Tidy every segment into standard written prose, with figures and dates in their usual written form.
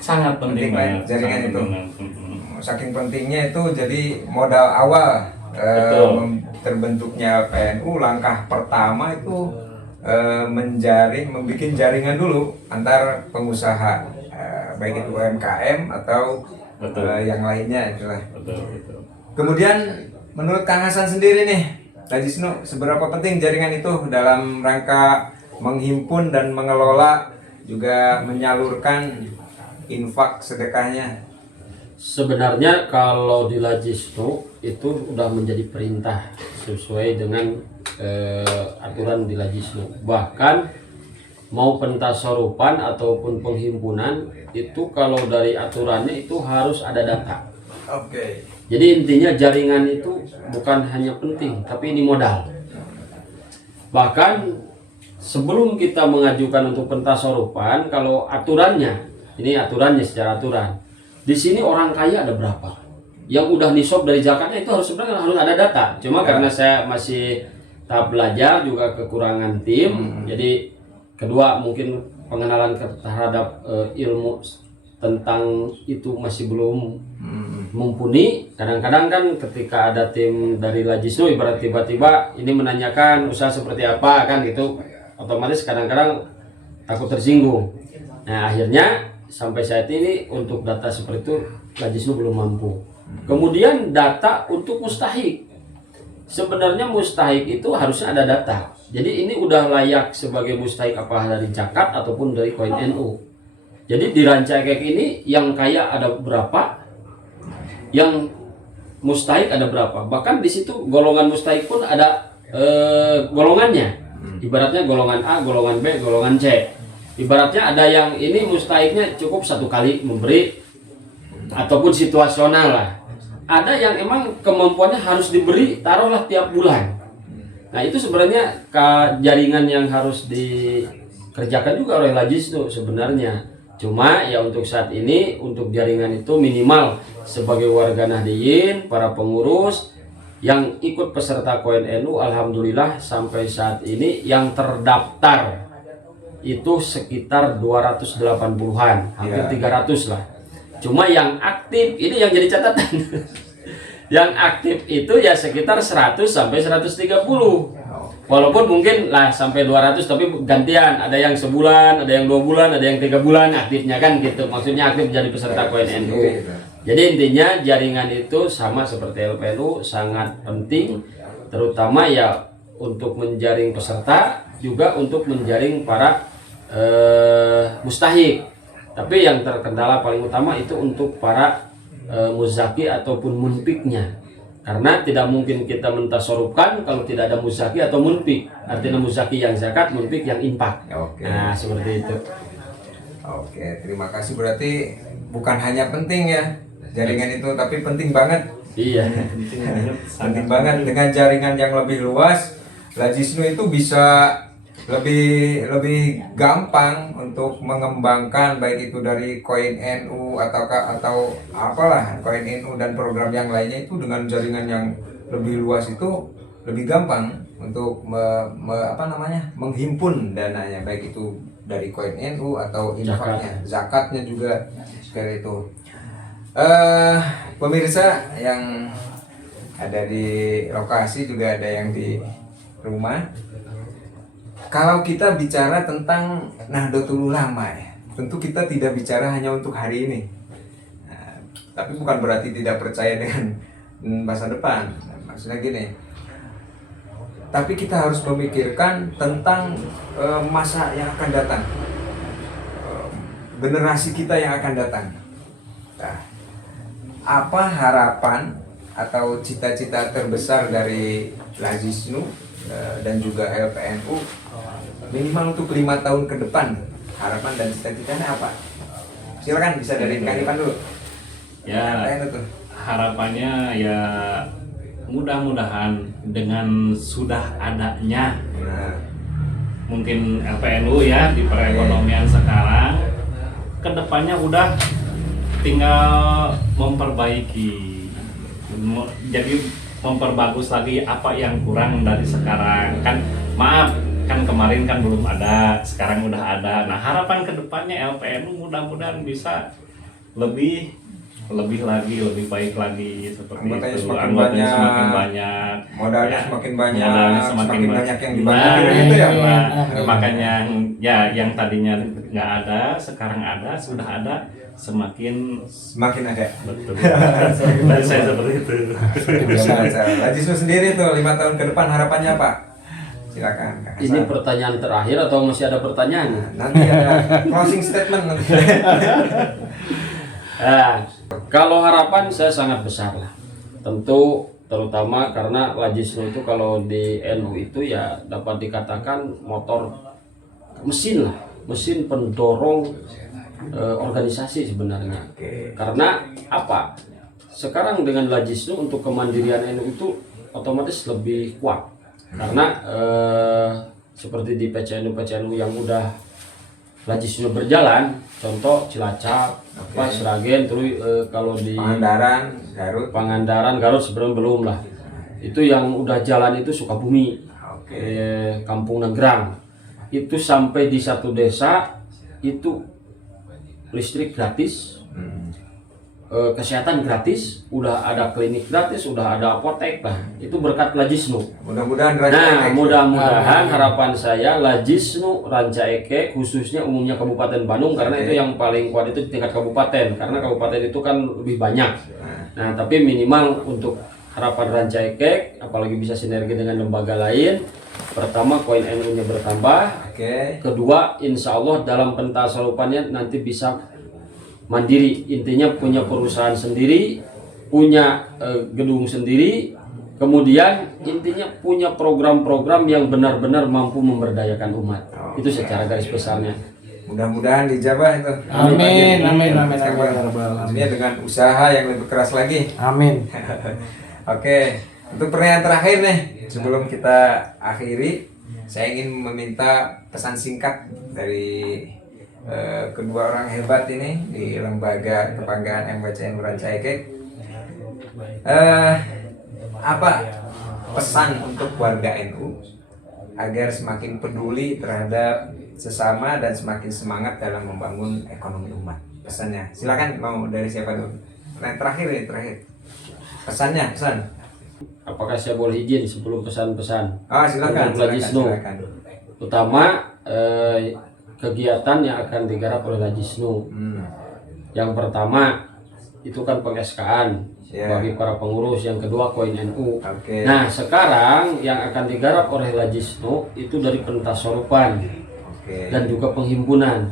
Sangat penting banget jaringan sangat itu. penting. Saking pentingnya itu jadi modal awal terbentuknya PNU. Langkah pertama itu membuat jaringan dulu antar pengusaha, baik itu UMKM atau yang lainnya itulah. Betul. Kemudian menurut Kang Hasan sendiri nih, Rajisnu, seberapa penting jaringan itu dalam rangka menghimpun dan mengelola juga menyalurkan infak sedekahnya? Sebenarnya kalau di Lajisnu itu udah menjadi perintah sesuai dengan aturan di Lajisnu. Bahkan mau pentasarupan ataupun penghimpunan itu kalau dari aturannya itu harus ada data. Oke. Jadi intinya jaringan itu bukan hanya penting, tapi ini modal. Bahkan sebelum kita mengajukan untuk pentasarupan, kalau aturannya, ini aturannya secara aturan. Di sini orang kaya ada berapa? Yang udah nisab dari zakatnya itu sebenarnya harus ada data. Cuma karena saya masih tahap belajar juga kekurangan tim, jadi kedua mungkin pengenalan terhadap ilmu tentang itu masih belum mumpuni. Kadang-kadang kan ketika ada tim dari Lajisnu ibarat tiba-tiba ini menanyakan usaha seperti apa kan gitu, otomatis kadang-kadang takut tersinggung. Nah akhirnya sampai saat ini untuk data seperti itu Lajisnu belum mampu. Kemudian data untuk mustahik. Sebenarnya mustahik itu harusnya ada data. Jadi ini udah layak sebagai mustahik apa dari zakat ataupun dari koin NU. Jadi dirancang kayak gini, yang kaya ada berapa, yang mustahik ada berapa. Bahkan di situ golongan mustahik pun ada golongannya. Ibaratnya golongan A, golongan B, golongan C. Ibaratnya ada yang ini mustahiknya cukup satu kali memberi ataupun situasional lah. Ada yang emang kemampuannya harus diberi, taruhlah tiap bulan. Nah itu sebenarnya jaringan yang harus dikerjakan juga oleh Lajisnu sebenarnya. Cuma ya untuk saat ini untuk jaringan itu minimal sebagai warga Nahdliyin, para pengurus yang ikut peserta koin NU, alhamdulillah sampai saat ini yang terdaftar itu sekitar 280-an, hampir 300 lah. Cuma yang aktif ini yang jadi catatan. Yang aktif itu ya sekitar 100 sampai 130. Walaupun mungkin lah sampai 200 tapi gantian, ada yang sebulan, ada yang 2 bulan, ada yang 3 bulan aktifnya kan gitu. Maksudnya aktif jadi peserta koin NU. Jadi intinya jaringan itu sama seperti LPNU sangat penting, terutama ya untuk menjaring peserta juga untuk menjaring para mustahik. Tapi yang terkendala paling utama itu untuk para muzaki ataupun munfiknya. Karena tidak mungkin kita mentasorupkan kalau tidak ada muzaki atau munfik. Artinya muzaki yang zakat, munfik yang infak. Nah seperti itu. Oke, terima kasih. Berarti bukan hanya penting ya jaringan itu, tapi penting banget. Iya. Penting banget. Dengan jaringan yang lebih luas, Lajisnu itu bisa lebih gampang untuk mengembangkan baik itu dari koin NU atau apalah koin NU dan program yang lainnya. Itu dengan jaringan yang lebih luas itu lebih gampang untuk menghimpun dananya, baik itu dari koin NU atau infaknya, zakatnya juga seperti itu. Pemirsa yang ada di lokasi juga ada yang di rumah. Kalau kita bicara tentang Nahdlatul Ulama ya, tentu kita tidak bicara hanya untuk hari ini. Nah, tapi bukan berarti tidak percaya dengan masa depan. Maksudnya gini, tapi kita harus memikirkan tentang masa yang akan datang, generasi kita yang akan datang. Nah, apa harapan atau cita-cita terbesar dari Lajisnu dan juga LPNU minimal untuk 5 tahun ke depan? Harapan dan cita-citanya apa? Silakan, bisa dari Kang Ipan dulu. Ya, harapannya ya mudah-mudahan dengan sudah adanya mungkin LPNU ya di perekonomian sekarang, kedepannya udah tinggal memperbaiki, jadi memperbagus lagi apa yang kurang dari sekarang. Kan maaf, kan kemarin kan belum ada, sekarang udah ada. Nah harapan kedepannya LPNU mudah-mudahan bisa lebih lagi, lebih baik lagi seperti Anggotanya itu. semakin Anggotanya banyak, semakin banyak, modalnya ya, semakin banyak, modalnya semakin banyak yang Nah, dibantu gitu ya. nah, Amin. makanya ya yang tadinya nggak ada, sekarang ada, sudah ada, semakin Semakin ada. betul. Dan saya seperti itu. Lajisnu sendiri tuh 5 tahun ke depan harapannya apa? Silakan Kak Hasan. Ini pertanyaan terakhir atau masih ada pertanyaan? Nanti ada closing statement nanti. Nah, kalau harapan saya sangat besar lah. Tentu terutama karena Lajisnu itu kalau di NU itu ya dapat dikatakan motor mesin lah, mesin pendorong organisasi sebenarnya. Oke. Karena apa? Sekarang dengan Lajisnu untuk kemandirian NU itu otomatis lebih kuat. Karena seperti di PCNU yang udah Lajisnu berjalan, contoh Cilacap, Oke. Sragen, terus kalau di Pangandaran, Garut. Pangandaran, Garut sebenarnya belum lah. Itu yang udah jalan itu Sukabumi, Oke. Kampung Negrang. Itu sampai di satu desa itu listrik gratis, Hmm. kesehatan gratis, udah ada klinik gratis, udah ada apotek lah. Itu berkat Lajisnu. Mudah-mudahan Nah, Raja mudah-mudahan harapan saya Lajisnu Ranca Ekek khususnya umumnya Kabupaten Bandung karena itu yang paling kuat itu di tingkat kabupaten karena kabupaten itu kan lebih banyak. Nah, tapi minimal untuk harapan Ranca Ekek apalagi bisa sinergi dengan lembaga lain. Pertama, koin NU-nya bertambah. Oke. Kedua, insya Allah dalam pentasarupannya nanti bisa mandiri, intinya punya perusahaan sendiri, punya gedung sendiri, kemudian intinya punya program-program yang benar-benar mampu memberdayakan umat. Itu secara garis besarnya. Mudah-mudahan dijabah itu. Amin, amin, amin, Sekarang, amin, ya Rabbal alamin. tentunya dengan usaha yang lebih keras lagi. Amin. Oke, untuk pertanyaan terakhir nih, sebelum kita akhiri, saya ingin meminta pesan singkat dari kedua orang hebat ini di lembaga kebanggaan MWCN Ranca Ekek. Apa pesan untuk warga NU agar semakin peduli terhadap sesama dan semakin semangat dalam membangun ekonomi umat? Pesannya, silakan mau dari siapa dulu? Nah, terakhir nih, terakhir. Pesannya, pesan. Apakah saya boleh izin sebelum pesan-pesan? Oh, silakan, Untuk Lajisnu. silakan. Utama kegiatan yang akan digarap oleh Lajisnu. Yang pertama itu kan peng-SK-an Ya. bagi para pengurus. Yang kedua koin NU. Oke. Nah sekarang yang akan digarap oleh Lajisnu itu dari pentasarupan Oke. dan juga penghimpunan.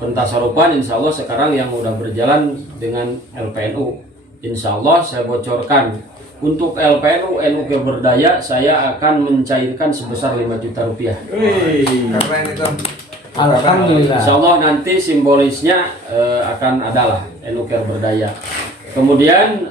Pentasarupan insya Allah sekarang yang udah berjalan dengan LPNU. Insya Allah saya bocorkan untuk LPNU NU Berdaya saya akan mencairkan sebesar 5 juta rupiah. Keren itu. Alhamdulillah. Insya Allah nanti simbolisnya akan adalah NU Berdaya. Kemudian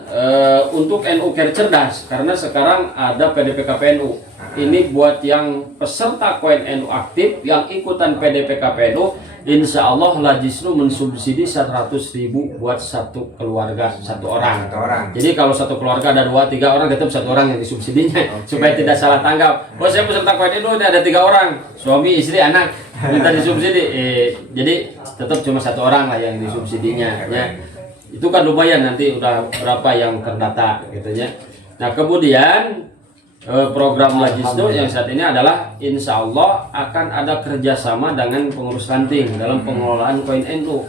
untuk NU Cerdas karena sekarang ada PDPKPNU. Ini buat yang peserta koin NU aktif yang ikutan PDPKPNU. Insya Allah Lajisnu mensubsidi 100.000 buat satu keluarga, satu orang. Satu orang. Jadi kalau satu keluarga ada 2-3 orang tetap satu orang yang disubsidinya. Supaya tidak salah tanggap. Oh saya peserta koin NU ini ada 3 orang, suami, istri, anak minta disubsidi. Jadi tetap cuma satu orang lah yang disubsidinya. Ya. Itu kan lumayan nanti udah berapa yang terdata gitu ya. Nah kemudian program Lajisnu yang saat ini adalah insya Allah akan ada kerjasama dengan pengurus ranting dalam pengelolaan koin NU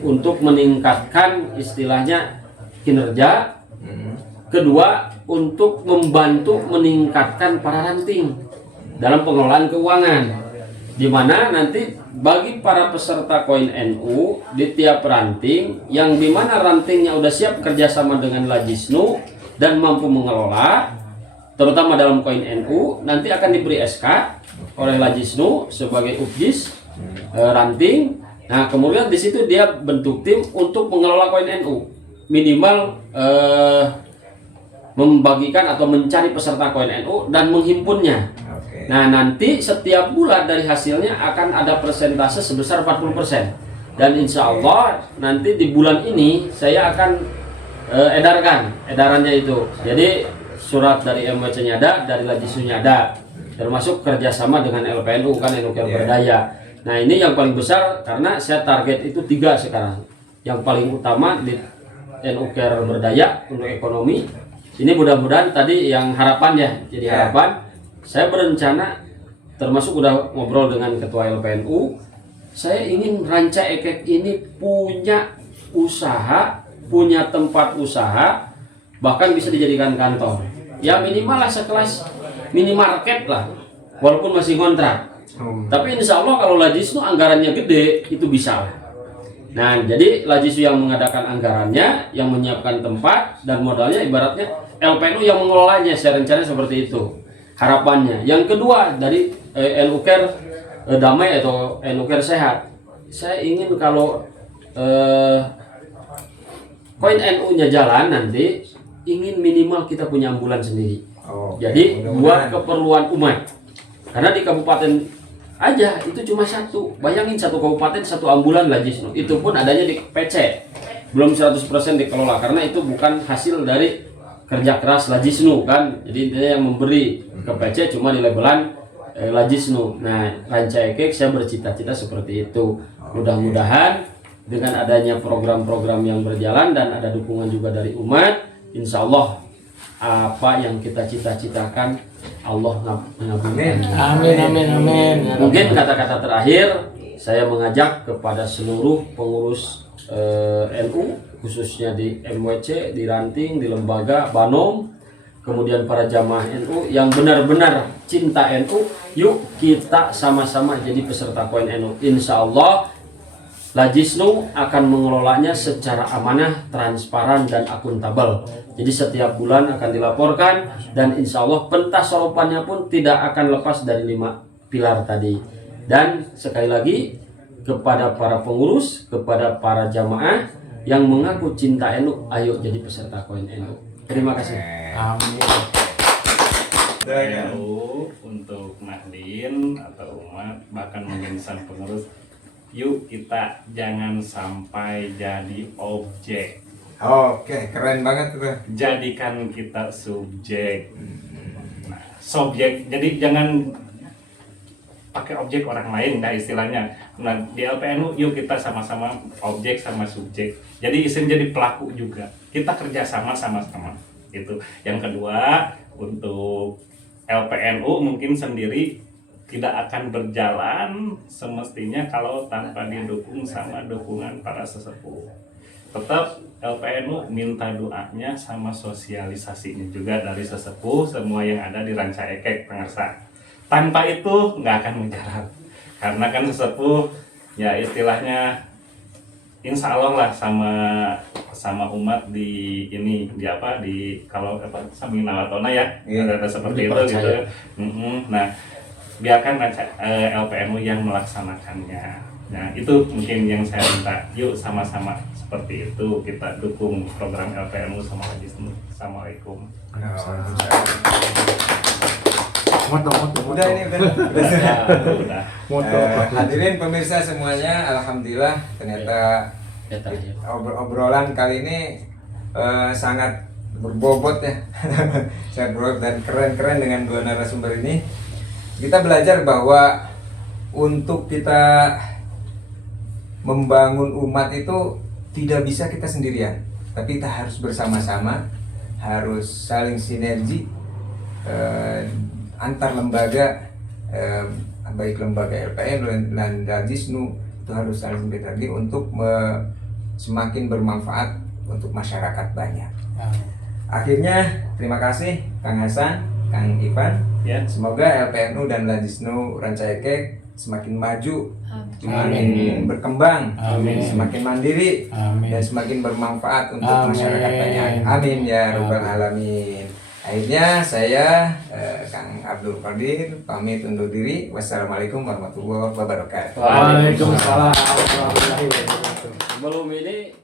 untuk meningkatkan istilahnya kinerja. Kedua untuk membantu meningkatkan para ranting dalam pengelolaan keuangan, di mana nanti bagi para peserta koin NU di tiap ranting yang dimana rantingnya udah siap kerjasama dengan Lajisnu dan mampu mengelola terutama dalam koin NU nanti akan diberi SK oleh Lajisnu sebagai UPJIS ranting. Nah kemudian di situ dia bentuk tim untuk mengelola koin NU minimal membagikan atau mencari peserta koin NU dan menghimpunnya. Oke. Nah nanti setiap bulan dari hasilnya akan ada persentase sebesar 40%. Dan insya Allah nanti di bulan ini saya akan edarannya itu. Jadi surat dari MWC-nya ada, dari Lajisnu-nya ada, termasuk kerjasama dengan LPNU kan NU Berdaya. Nah ini yang paling besar karena saya target itu 3 sekarang. yang paling utama di NU Care Berdaya untuk ekonomi. Ini mudah-mudahan tadi yang harapan ya, jadi harapan. Saya berencana, termasuk udah ngobrol dengan Ketua LPNU, saya ingin Ranca Ekek ini punya usaha, punya tempat usaha, bahkan bisa dijadikan kantor. Ya minimal lah sekelas minimarket lah, walaupun masih kontrak. Tapi insya Allah kalau Lajisnu anggarannya gede, itu bisa lah. Nah, jadi Lajisnu yang mengadakan anggarannya, yang menyiapkan tempat dan modalnya, ibaratnya LPNU yang mengelolanya. Saya rencana seperti itu harapannya. Yang kedua dari NU Care Damai atau NU Care Sehat, saya ingin kalau koin NU-nya jalan nanti, ingin minimal kita punya ambulan sendiri. Jadi buat keperluan umat. Karena di kabupaten aja itu cuma satu. Bayangin satu kabupaten satu ambulan Lajisnu. Itu pun adanya di PC. Belum 100% dikelola karena itu bukan hasil dari kerja keras Lajisnu kan. Jadi intinya yang memberi ke PC cuma di labelan Lajisnu. Nah, Ranca Ekek saya bercita-cita seperti itu. Mudah-mudahan dengan adanya program-program yang berjalan dan ada dukungan juga dari umat, insya Allah apa yang kita cita-citakan Allah mengabulkan. Amin, amin, amin. Mungkin kata-kata terakhir saya mengajak kepada seluruh pengurus NU, khususnya di MWC, di Ranting, di Lembaga, Banom, kemudian para jamaah NU yang benar-benar cinta NU, yuk kita sama-sama jadi peserta koin NU. Insya Allah Lajisnu akan mengelolanya secara amanah, transparan, dan akuntabel. Jadi setiap bulan akan dilaporkan dan insya Allah pentas soropannya pun tidak akan lepas dari 5 pilar tadi. Dan sekali lagi kepada para pengurus, kepada para jamaah yang mengaku cinta NU, ayo jadi peserta koin NU. Terima kasih. Amin. NU untuk Nahdin atau umat, bahkan mungkin sang pengurus, yuk kita jangan sampai jadi objek. Oke, keren banget tuh. Jadikan kita subjek. Nah, subjek. Jadi jangan pakai objek orang lain, dah istilahnya. Nah, di LPNU yuk kita sama-sama objek sama subjek. Jadi isim jadi pelaku juga. Kita kerja sama-sama. Itu. Yang kedua, untuk LPNU mungkin sendiri tidak akan berjalan semestinya kalau tanpa didukung sama dukungan para sesepuh. Tetap LPNU minta doanya sama sosialisasinya juga dari sesepuh semua yang ada di Ranca Ekek Pengarsa. Tanpa itu nggak akan menjalan. Karena kan sesepuh ya istilahnya insya Allah lah sama umat di ini di apa di kalau apa Samina Watona ya ada seperti itu gitu. Nah, biarkan LPNU yang melaksanakannya. Nah, itu mungkin yang saya minta. Yuk sama-sama seperti itu kita dukung program LPNU sama Lajisnu. Assalamualaikum. Udah ini Udah. hadirin pemirsa semuanya, alhamdulillah ternyata obrolan kali ini sangat berbobot ya. Sangat berbobot dan keren-keren dengan dua narasumber ini. Kita belajar bahwa untuk kita membangun umat itu tidak bisa kita sendirian, tapi kita harus bersama-sama, harus saling sinergi antar lembaga, baik lembaga LPN dan Lajisnu itu harus saling sinergi untuk semakin bermanfaat untuk masyarakat banyak. Akhirnya terima kasih Kang Hasan, Kang Ivan. Ya. Semoga LPNU dan Lajisnu Ranca Ekek semakin maju, semakin berkembang, semakin mandiri, dan semakin bermanfaat untuk masyarakat banyak. Amin ya rabbal alamin. Akhirnya saya Kang Abdul Qadir pamit undur diri. Wassalamualaikum warahmatullahi wabarakatuh. Waalaikumsalam warahmatullahi wabarakatuh. Sebelum ini